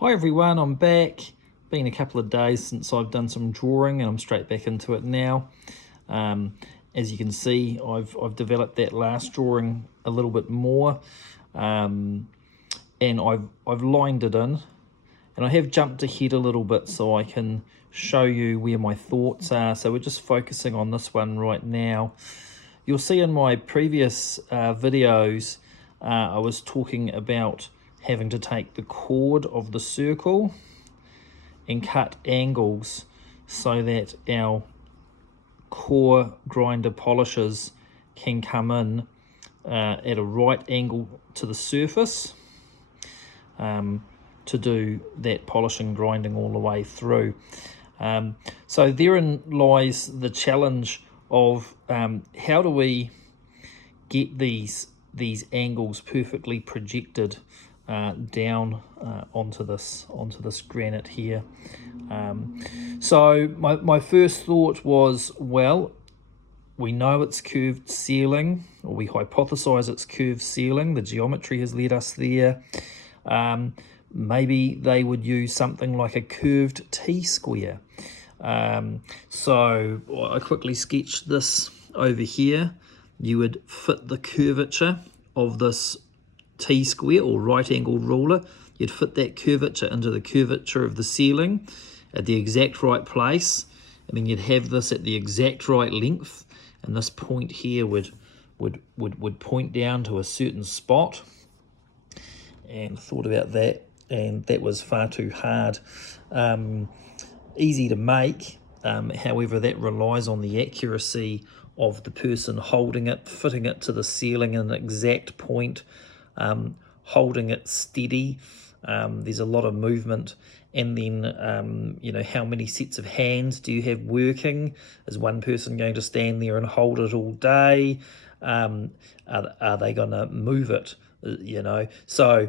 Hi everyone, I'm back. Been a couple of days since I've done some drawing and I'm straight back into it now. As you can see, I've developed that last drawing a little bit more, and I've lined it in, and I have jumped ahead a little bit so I can show you where my thoughts are. So we're just focusing on this one right now. You'll see in my previous videos I was talking about having to take the chord of the circle and cut angles so that our core grinder polishers can come in at a right angle to the surface to do that polishing grinding all the way through. So therein lies the challenge of how do we get these angles perfectly projected down onto this granite here. So my first thought was, well, we know it's curved ceiling, or we hypothesize it's curved ceiling. The geometry has led us there. Maybe they would use something like a curved T-square. So I quickly sketched this over here. You would fit the curvature of this T-square or right angled ruler. You'd fit that curvature into the curvature of the ceiling at the exact right place, and then you'd have this at the exact right length, and this point here would point down to a certain spot. And thought about that, and that was far too hard. Easy to make, however that relies on the accuracy of the person holding it, fitting it to the ceiling in an exact point, holding it steady. There's a lot of movement, and then you know, how many sets of hands do you have working? Is one person going to stand there and hold it all day? Are they going to move it? You know, so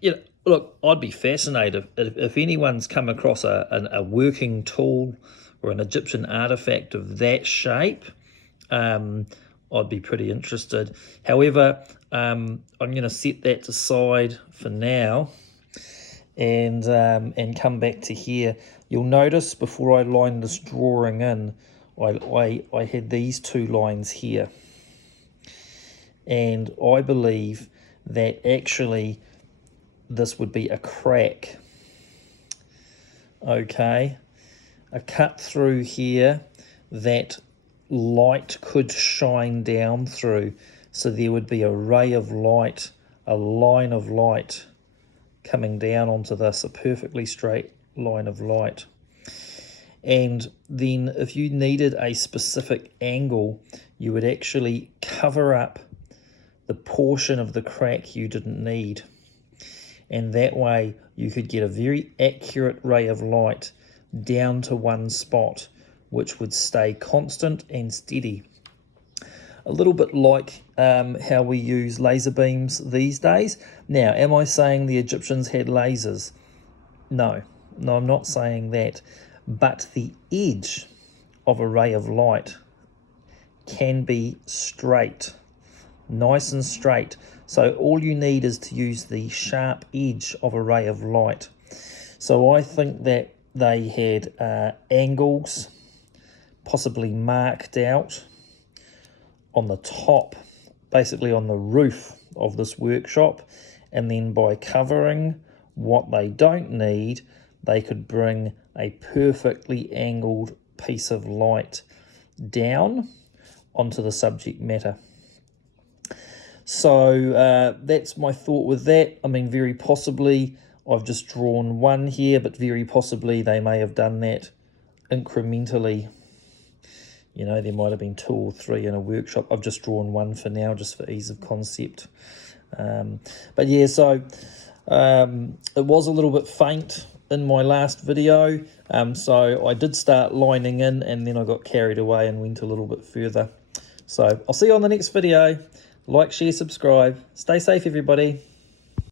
you know, look, I'd be fascinated if anyone's come across a working tool or an Egyptian artifact of that shape. I'd be pretty interested. However, I'm going to set that aside for now, and come back to here. You'll notice before I line this drawing in, I had these two lines here, and I believe that actually this would be a crack. Okay, a cut through here that light could shine down through, so there would be a ray of light, a line of light coming down onto this, a perfectly straight line of light. And then if you needed a specific angle, you would actually cover up the portion of the crack you didn't need, and that way you could get a very accurate ray of light down to one spot, which would stay constant and steady. A little bit like how we use laser beams these days. Now, am I saying the Egyptians had lasers? No, I'm not saying that. But the edge of a ray of light can be straight, nice and straight. So all you need is to use the sharp edge of a ray of light. So I think that they had angles possibly marked out on the top, basically on the roof of this workshop, and then by covering what they don't need, they could bring a perfectly angled piece of light down onto the subject matter. So that's my thought with that. I mean, very possibly I've just drawn one here, but very possibly they may have done that incrementally. You know, there might have been 2 or 3 in a workshop. I've just drawn one for now, just for ease of concept. But yeah, so it was a little bit faint in my last video. So I did start lining in, and then I got carried away and went a little bit further. So I'll see you on the next video. Like, share, subscribe. Stay safe, everybody.